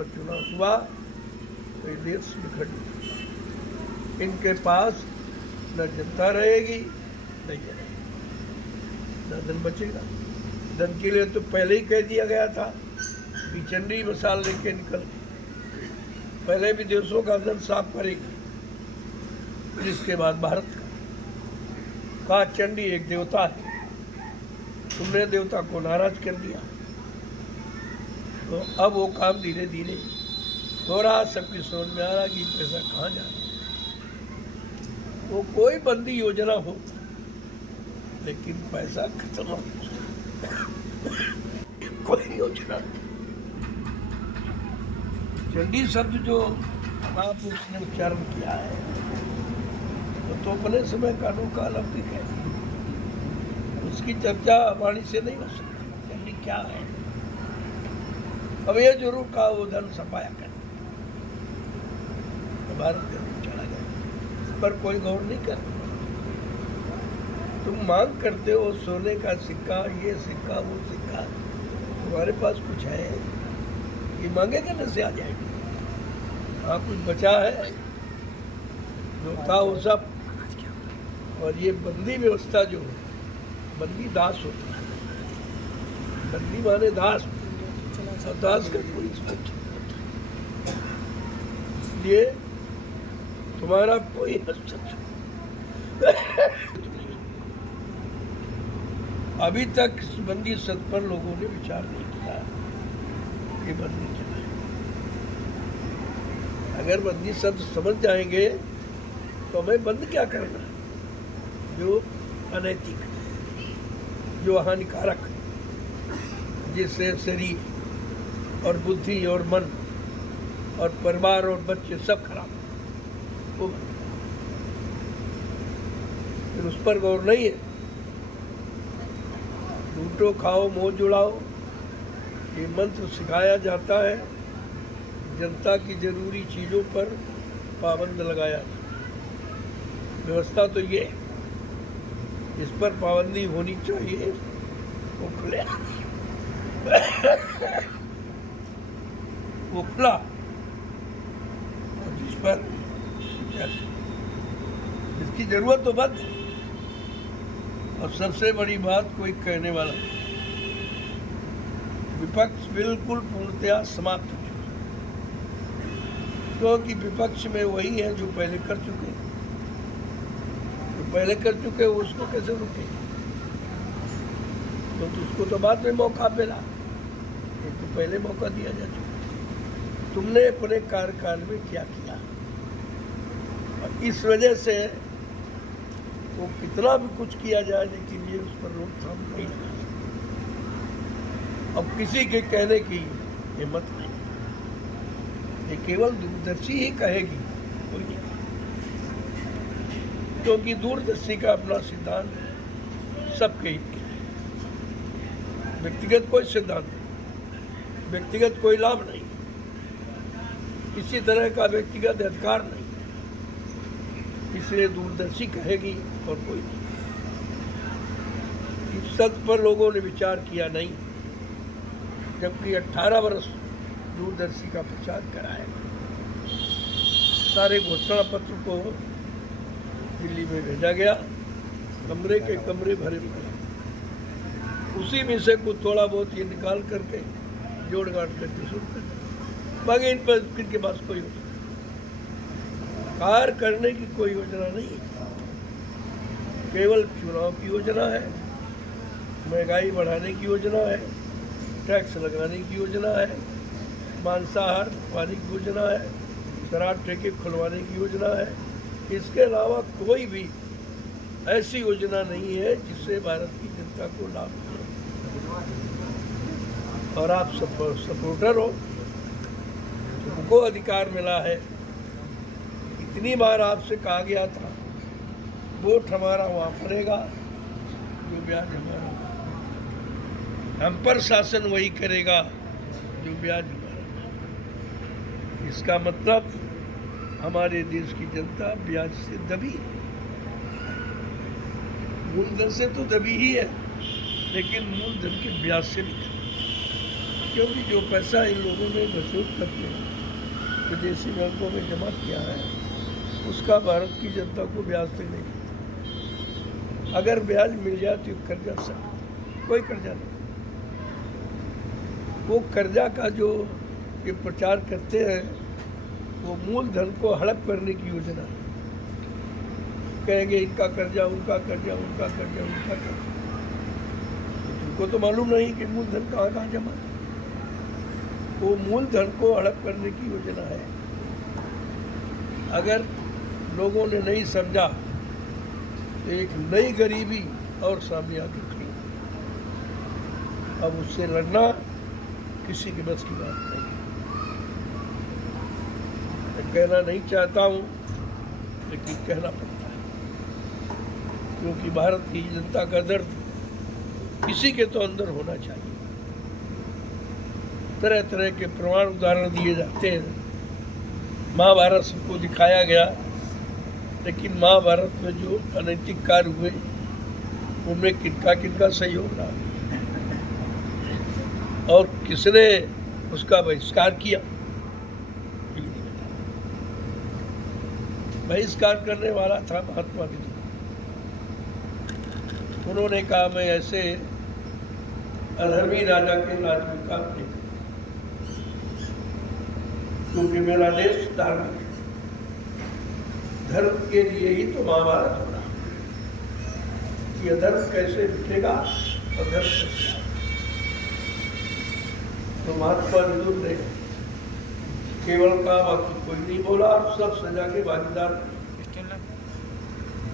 और चुनाव हुआ तो ये देश विखंडित हुआ। इनके पास न जनता रहेगी न ये रहेगी, न धन बचेगा। धन के लिए तो पहले ही कह दिया गया था कि चंडी मसाल लेके निकल गई, पहले भी देशों का धन साफ करेगी, इसके बाद भारत का। कहा चंडी एक देवता है, तुमने देवता को नाराज कर दिया, तो अब वो काम धीरे धीरे हो रहा। सबकी समझ में आ रहा कि पैसा कहाँ जा रहा। वो कोई बंदी योजना हो लेकिन पैसा खत्म हो, कोई योजना। चंडी शब्द जो आप उसने उच्चारण किया है तो अपने समय का अनोखा लफ्ज़ है, उसकी चर्चा वाणी से नहीं हो सकती। चंडी क्या है? अब ये जरूर कहा वो धन सफाया कर भारत जरूर चला गया, इस पर कोई गौर नहीं कर। तुम मांग करते हो सोने का सिक्का, ये सिक्का वो सिक्का, तुम्हारे पास कुछ है ये मांगे कहने से आ जाएगी। हाँ कुछ बचा है जो था वो सब। और ये बंदी व्यवस्था जो है, बंदी दास होता है, बंदी माने दास, और दास का कोई इसलिए तुम्हारा कोई अस्तित्व अभी तक इस बंदी शब्द पर लोगों ने विचार नहीं किया। ये बंदी क्या है? अगर बंदी शब्द समझ जाएंगे तो हमें बंद क्या करना है जो अनैतिक, जो हानिकारक, जिससे शरीर और बुद्धि और मन और परिवार और बच्चे सब खराब हो, फिर उस पर गौर नहीं है। लूटो खाओ मोह जुड़ाओ, ये मंत्र सिखाया जाता है। जनता की जरूरी चीज़ों पर पाबंद लगाया जाता है। व्यवस्था तो ये है, इस पर पाबंदी होनी चाहिए। वो खुला वो खुला, और जिस पर इसकी जरूरत तो बंद है। और सबसे बड़ी बात कोई कहने वाला, विपक्ष बिल्कुल पूर्णतया समाप्त हो चुका, क्योंकि विपक्ष में वही है जो पहले कर चुके हैं। जो पहले कर चुके हैं उसको कैसे रुकेंगे? क्योंकि उसको तो बाद में मौका मिला, इनको पहले मौका दिया जा चुका। तुमने अपने कार्यकाल में क्या किया? और इस वजह से वो कितना भी कुछ किया जाए लेकिन ये उस पर रोकथाम नहीं लगा। अब किसी के कहने की हिम्मत नहीं, ये केवल दूरदर्शी ही कहेगी, कोई नहीं। क्योंकि दूरदर्शी का अपना सिद्धांत सबके हित के लिए, व्यक्तिगत कोई सिद्धांत नहीं, व्यक्तिगत कोई लाभ नहीं, किसी तरह का व्यक्तिगत अधिकार नहीं, इसलिए दूरदर्शी कहेगी और कोई नहीं। इस सत्य पर लोगों ने विचार किया नहीं, जबकि 18 वर्ष दूरदर्शी का प्रचार कराएगा। सारे घोषणा पत्र को दिल्ली में भेजा गया, कमरे के कमरे भरे पड़े, उसी में से कुछ थोड़ा बहुत ये निकाल करके जोड़ गाड़ करके शुरू कर दिया। बाकी इन पर इनके पास कोई योजना, कार्य करने की कोई योजना नहीं है, केवल चुनाव की योजना है, महंगाई बढ़ाने की योजना है, टैक्स लगाने की योजना है, मांसाहार रुकवाने की योजना है, शराब ठेके खुलवाने की योजना है। इसके अलावा कोई भी ऐसी योजना नहीं है जिससे भारत की जनता को लाभ मिले। और आप सपोर्टर हो, तुमको अधिकार मिला है। इतनी बार आपसे कहा गया था वोट हमारा वहाँ पड़ेगा जो ब्याज हमारा, हम पर शासन वही करेगा जो ब्याज हमारा। इसका मतलब हमारे देश की जनता ब्याज से दबी है, मूलधन से तो दबी ही है, लेकिन मूलधन के ब्याज से भी। क्योंकि जो पैसा इन लोगों ने वसूल करके विदेशी बैंकों में जमा किया है उसका भारत की जनता को ब्याज तक नहीं मिलता। अगर ब्याज मिल जाए तो कर्जा सब कोई कर्जा नहीं। वो कर्जा का जो ये प्रचार करते हैं वो मूलधन को हड़प करने की योजना है। कहेंगे इनका कर्जा, उनका कर्जा, उनका कर्जा, उनका कर्जा। तो तुमको तो मालूम नहीं कि मूलधन कहाँ कहाँ जमा है। वो मूलधन को हड़प करने की योजना है। अगर लोगों ने नहीं समझा तो एक नई गरीबी और सामने आके खड़ी। अब उससे लड़ना किसी के बस की बात नहीं है। मैं कहना नहीं चाहता हूँ लेकिन कहना पड़ता है, क्योंकि भारत की जनता का दर्द किसी के तो अंदर होना चाहिए। तरह तरह के प्रमाण उदाहरण दिए जाते हैं। महाभारत सबको दिखाया गया, लेकिन महाभारत में जो अनैतिक कार्य हुए उनमें किनका किनका सहयोग रहा और किसने उसका बहिष्कार किया, बहिष्कार करने वाला था महात्मा गांधी। उन्होंने कहा मैं ऐसे अधर्मी राजा के राज में काम नहीं करूं, क्योंकि मेरा देश धार्मिक है। धर्म के लिए ही तो महाभारत हो रहा। ये धर्म कैसे मिटेगा और धर्म कैसे? तो महात्मा विदुर ने केवल कहा, बाकी कोई नहीं बोला और सब सजा के भागीदार।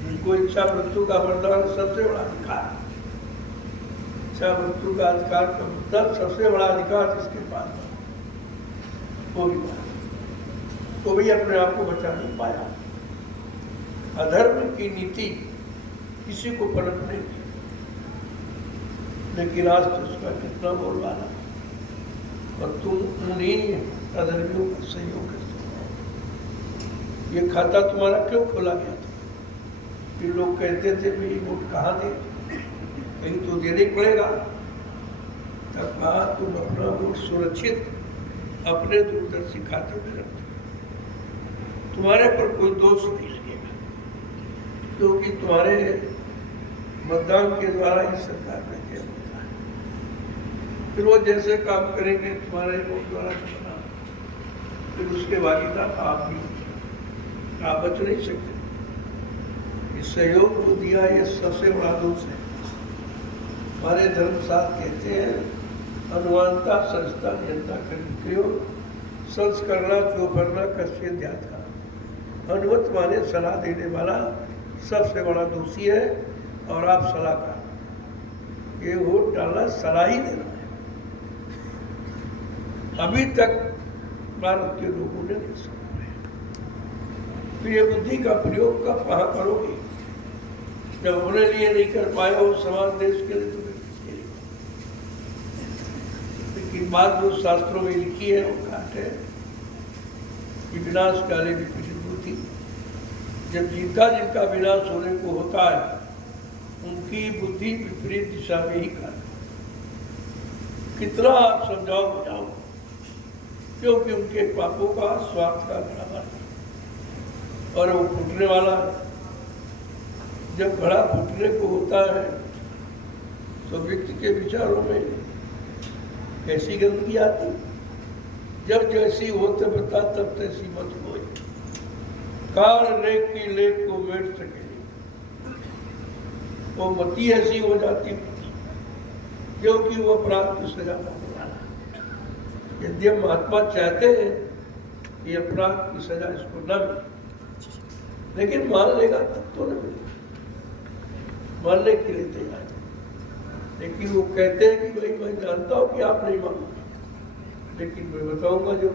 जिनको इच्छा मृत्यु का वरदान सबसे बड़ा अधिकार, इच्छा मृत्यु का अधिकार का मतलब सबसे बड़ा अधिकार जिसके पास वो भी अपने आप को बचा नहीं पाया। अधर्म की नीति किसी को पनपने की, लेकिन आज तो उसका कितना बोलबाला और तुम उन्हीं अधर्मियों का सहयोग करते हो। ये खाता तुम्हारा क्यों खोला गया था? कि लोग कहते थे भाई वोट कहाँ दे, कहीं तो देना ही पड़ेगा। तब कहा तुम अपना वोट सुरक्षित अपने दूरदर्शी खाते में रखो, तुम्हारे पर कोई दोष नहीं लगेगा, क्योंकि तुम्हारे मतदान के द्वारा ही सरकार में तय होता है। फिर वो जैसे काम करेंगे तुम्हारे वोट द्वारा बना, फिर उसके भागीदार आप भी, आप बच नहीं सकते। इस सहयोग जो दिया ये सबसे बड़ा दोष है। हमारे धर्मशास्त्र कहते हैं अनुमानता संस्था नियंत्रण करने संस्करणा चौफरना कश्य ध्यात का। अनुमत माने सलाह देने वाला सबसे बड़ा दोषी है और आप सलाहकार। ये वोट डालना सलाह ही देना है। अभी तक भारत के लोगों ने नहीं समझा। तो ये बुद्धि का प्रयोग कब कहाँ करोगे? जब अपने लिए नहीं कर पाए हो समाज देश के लिए, तो किसके लिए? लेकिन बात जो शास्त्रों में लिखी है वो घाट है कि विनाश काले विपरीत बुद्धि। जब जिनका जिनका विनाश होने को होता है उनकी बुद्धि विपरीत दिशा में ही कार्य। कितना आप समझाओ बुझाओ, क्योंकि उनके पापों का स्वार्थ का घड़ा भर और वो फूटने वाला है। जब घड़ा फूटने को होता है तो व्यक्ति के विचारों में कैसी गंदगी आती। जब जैसी होते बता तब तैसी मत हो। काल रेख की लेख को मेट सके वो मती ऐसी हो जाती क्योंकि वो अपराध की सजा पाने वाला। यदि महात्मा चाहते हैं कि अपराध की सजा इसको न मिले, लेकिन मान लेगा तब तो न मिलेगा, मानने के लिए तैयार। लेकिन वो कहते हैं कि भाई मैं जानता हूं कि आप नहीं मानोगे, लेकिन मैं बताऊंगा जो